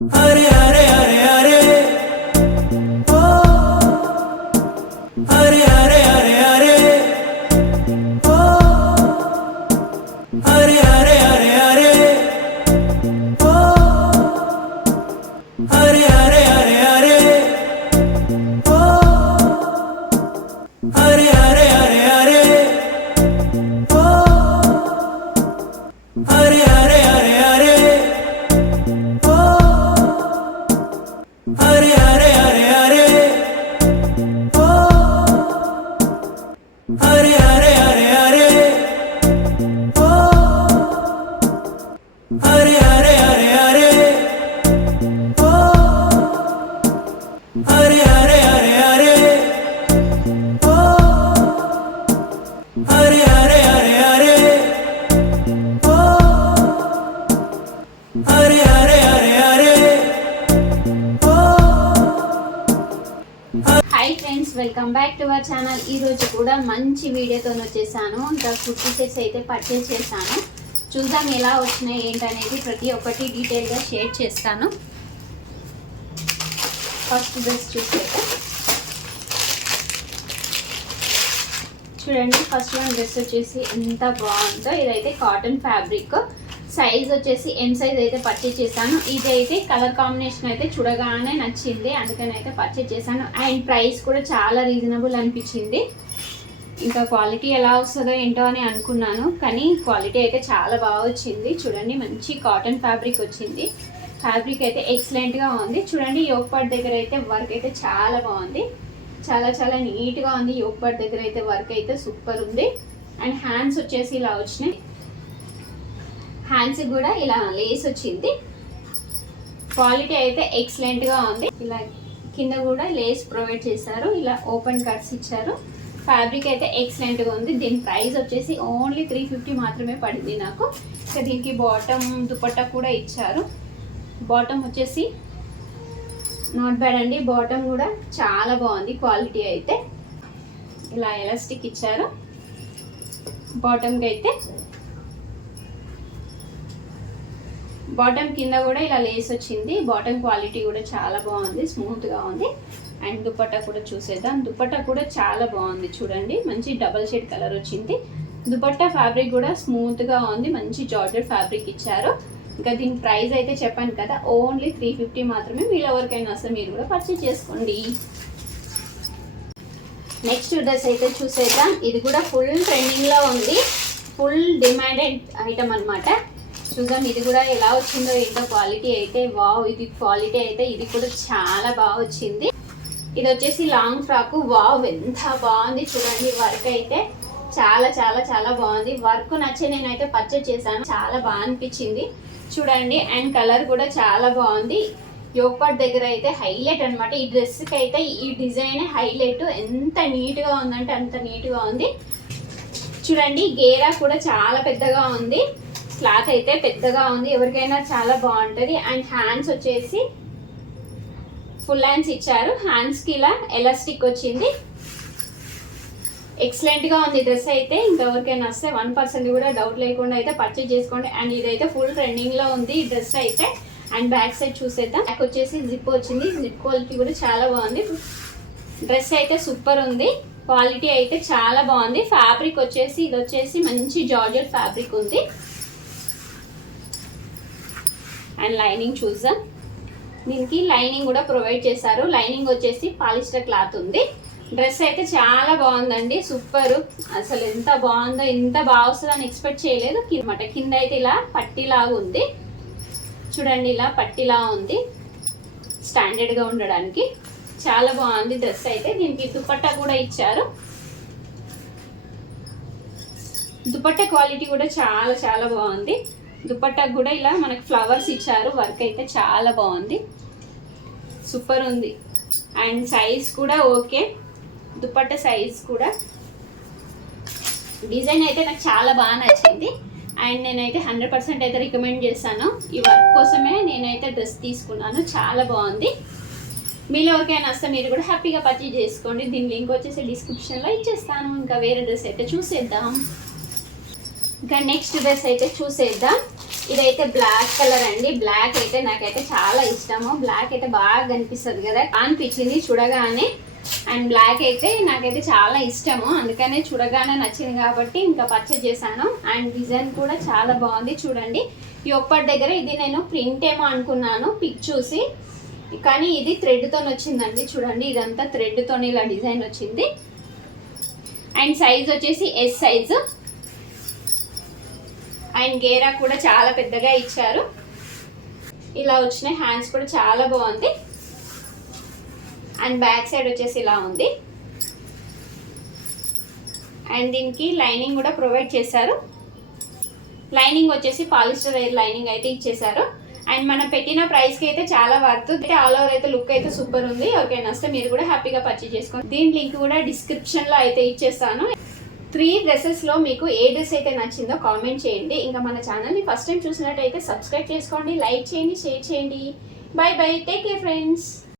अरे अरे अरे अरे ओ अरे अरे अरे अरे ओ अरे अरे अरे अरे ओ अरे अरे अरे अरे ओ अरे अरे अरे अरे ओ अरे अरे अरे अरे ओ अरे अरे अरे अरे ओ अरे अरे अरे अरे ओ अरे अरे अरे अरे ओ अरे अरे अरे अरे ओ अरे अरे अरे अरे ओ अरे अरे अरे अरे ओ hi friends, welcome back to our channel. ఈరోజు కూడా మంచి వీడియోతో వచ్చేసాను. ఇంకా కుర్తీ సెట్స్ అయితే పర్చేస్ చేశాను. చూద్దాం ఎలా వచ్చినాయి ఏంటనేది ప్రతి ఒక్కటి డీటెయిల్గా షేర్ చేస్తాను. ఫస్ట్ డ్రెస్ చూసేద్దాం. చూడండి, ఫస్ట్ వన్ డ్రెస్ వచ్చేసి ఎంత బాగుందో. ఇదైతే కాటన్ ఫ్యాబ్రిక్, సైజ్ వచ్చేసి ఎం సైజ్ అయితే పర్చేస్ చేశాను. ఇది అయితే కలర్ కాంబినేషన్ అయితే చూడగానే నచ్చింది, అందుకని అయితే పర్చేస్ చేశాను. అండ్ ప్రైస్ కూడా చాలా రీజనబుల్ అనిపించింది. ఇంకా క్వాలిటీ ఎలా వస్తుందో ఏంటో అని అనుకున్నాను, కానీ క్వాలిటీ అయితే చాలా బాగా వచ్చింది. చూడండి, మంచి కాటన్ ఫ్యాబ్రిక్ వచ్చింది. ఫ్యాబ్రిక్ అయితే ఎక్సలెంట్గా ఉంది. చూడండి, యోక్ పార్ట్ దగ్గర అయితే వర్క్ అయితే చాలా బాగుంది, చాలా చాలా నీట్గా ఉంది. యోక్ పార్ట్ దగ్గర అయితే వర్క్ అయితే సూపర్ ఉంది. అండ్ హ్యాండ్స్ వచ్చేసి ఇలా వచ్చినాయి. హ్యాండ్స్ కూడా ఇలా లేస్ వచ్చింది. క్వాలిటీ అయితే ఎక్సలెంట్గా ఉంది. ఇలా కింద కూడా లేస్ ప్రొవైడ్ చేశారు, ఇలా ఓపెన్ కట్స్ ఇచ్చారు. ఫ్యాబ్రిక్ అయితే ఎక్సలెంట్గా ఉంది. దీని ప్రైస్ వచ్చేసి ఓన్లీ 350 మాత్రమే పడింది నాకు. ఇంకా దీనికి బాటమ్ దుపట్టా కూడా ఇచ్చారు. బాటమ్ వచ్చేసి నాట్ బ్యాడ్ అండి. బాటమ్ కూడా చాలా బాగుంది. క్వాలిటీ అయితే ఇలా ఎలాస్టిక్ ఇచ్చారు. బాటమ్కి అయితే బాటమ్ కింద కూడా ఇలా లేస్ వచ్చింది. బాటమ్ క్వాలిటీ కూడా చాలా బాగుంది, స్మూత్గా ఉంది. అండ్ దుపట్టా కూడా చూసేద్దాం. దుపట్టా కూడా చాలా బాగుంది. చూడండి, మంచి డబల్ షేడ్ కలర్ వచ్చింది. దుపట్టా ఫ్యాబ్రిక్ కూడా స్మూత్గా ఉంది. మంచి జార్జెట్ ఫ్యాబ్రిక్ ఇచ్చారు. ఇంకా దీని ప్రైస్ అయితే చెప్పాను కదా, ఓన్లీ 350 మాత్రమే. మీరు ఎవరికైనా వస్తే మీరు కూడా పర్చేస్ చేసుకోండి. నెక్స్ట్ డ్రెస్ అయితే చూసేద్దాం. ఇది కూడా ఫుల్ ట్రెండింగ్లో ఉంది, ఫుల్ డిమాండెడ్ ఐటమ్ అనమాట. చూద్దాం ఇది కూడా ఎలా వచ్చిందో ఏంటో. క్వాలిటీ అయితే వావ్, ఇది క్వాలిటీ అయితే ఇది కూడా చాలా బాగా వచ్చింది. ఇది వచ్చేసి లాంగ్ ఫ్రాక్. వావ్, ఎంత బాగుంది చూడండి. వర్క్ అయితే చాలా చాలా చాలా బాగుంది. వర్క్ నచ్చి నేనైతే పర్చేస్ చేశాను, చాలా బాగా అనిపించింది. చూడండి, అండ్ కలర్ కూడా చాలా బాగుంది. యోక్ పార్ట్ దగ్గర అయితే హైలైట్ అనమాట. ఈ డ్రెస్కి అయితే ఈ డిజైన్ హైలైట్. ఎంత నీట్గా ఉందంటే అంత నీట్గా ఉంది. చూడండి, గేరా కూడా చాలా పెద్దగా ఉంది. క్లాత్ అయితే పెద్దగా ఉంది, ఎవరికైనా చాలా బాగుంటుంది. అండ్ హ్యాండ్స్ వచ్చేసి ఫుల్ హ్యాండ్స్ ఇచ్చారు. హ్యాండ్స్కి ఇలా ఎలాస్టిక్ వచ్చింది. ఎక్సలెంట్గా ఉంది డ్రెస్ అయితే. ఇంకెవరికైనా వస్తే 1% కూడా డౌట్ లేకుండా అయితే పర్చేజ్ చేసుకోండి. అండ్ ఇదైతే ఫుల్ ట్రెండింగ్లో ఉంది ఈ డ్రెస్ అయితే. అండ్ బ్యాక్ సైడ్ చూసేద్దాం. బ్యాక్ వచ్చేసి జిప్ వచ్చింది. జిప్ క్వాలిటీ కూడా చాలా బాగుంది. డ్రెస్ అయితే సూపర్ ఉంది. క్వాలిటీ అయితే చాలా బాగుంది. ఫ్యాబ్రిక్ వచ్చేసి ఇది వచ్చేసి మంచి జార్జెట్ ఫ్యాబ్రిక్ ఉంది. అండ్ లైనింగ్ చూద్దాం. దీనికి లైనింగ్ కూడా ప్రొవైడ్ చేశారు. లైనింగ్ వచ్చేసి పాలిస్టర్ క్లాత్ ఉంది. డ్రెస్ అయితే చాలా బాగుందండి, సూపర్. అసలు ఎంత బాగుందో, ఎంత బాగా వస్తుందని ఎక్స్పెక్ట్ చేయలేదు. కింద అయితే ఇలా పట్టీలాగా ఉంది. చూడండి, ఇలా పట్టీలా ఉంది, స్టాండర్డ్గా ఉండడానికి చాలా బాగుంది డ్రెస్ అయితే. దీనికి దుపట్టా కూడా ఇచ్చారు. దుపట్టా క్వాలిటీ కూడా చాలా చాలా బాగుంది. దుపట్టాకు కూడా ఇలా మనకు ఫ్లవర్స్ ఇచ్చారు. వర్క్ అయితే చాలా బాగుంది, సూపర్ ఉంది. అండ్ సైజ్ కూడా ఓకే. దుపట్టా సైజ్ కూడా డిజైన్ అయితే నాకు చాలా బాగా నచ్చింది. అండ్ నేనైతే 100% అయితే రికమెండ్ చేస్తాను. ఈ వర్క్ కోసమే నేనైతే డ్రెస్ తీసుకున్నాను, చాలా బాగుంది. మీరు ఎవరికైనా వస్తే మీరు కూడా హ్యాపీగా పర్చేజ్ చేసుకోండి. దీని లింక్ వచ్చేసి డిస్క్రిప్షన్లో ఇచ్చేస్తాను. ఇంకా వేరే డ్రెస్ అయితే చూసేద్దాం. ఇంకా నెక్స్ట్ డ్రెస్ అయితే చూసేద్దాం. ఇదైతే బ్లాక్ కలర్ అండి. బ్లాక్ అయితే నాకైతే చాలా ఇష్టము. బ్లాక్ అయితే బాగా కనిపిస్తుంది కదా అనిపించింది చూడగానే. అండ్ బ్లాక్ అయితే నాకైతే చాలా ఇష్టము, అందుకనే చూడగానే నచ్చింది కాబట్టి ఇంకా పర్చేజ్ చేశాను. అండ్ డిజైన్ కూడా చాలా బాగుంది చూడండి. ఈ ఒక్కటి దగ్గర ఇది నేను ప్రింట్ ఏమో అనుకున్నాను పిక్ చూసి, కానీ ఇది థ్రెడ్తో వచ్చిందండి. చూడండి ఇదంతా థ్రెడ్తో ఇలా డిజైన్ వచ్చింది. అండ్ సైజ్ వచ్చేసి ఎస్ సైజు. అండ్ గేరా కూడా చాలా పెద్దగా ఇచ్చారు. ఇలా వచ్చిన హ్యాండ్స్ కూడా చాలా బాగుంది. అండ్ బ్యాక్ సైడ్ వచ్చేసి ఇలా ఉంది. అండ్ దీనికి లైనింగ్ కూడా ప్రొవైడ్ చేశారు. లైనింగ్ వచ్చేసి పాలిస్టర్ ఎయిర్ లైనింగ్ అయితే ఇచ్చేసారు. అండ్ మనం పెట్టిన ప్రైస్కి అయితే చాలా వర్త్. ఆల్ ఓవర్ అయితే లుక్ అయితే సూపర్ ఉంది. ఓకే నస్తే మీరు కూడా హ్యాపీగా పర్చేజ్ చేసుకోండి. దీని లింక్ కూడా డిస్క్రిప్షన్లో అయితే ఇచ్చేస్తాను. 3 డ్రెస్సెస్లో మీకు ఏ డ్రెస్ అయితే నచ్చిందో కామెంట్ చేయండి. ఇంకా మన ఛానల్ని ఫస్ట్ టైం చూసినట్టయితే సబ్స్క్రైబ్ చేసుకోండి, లైక్ చేయండి, షేర్ చేయండి. By by, take care friends.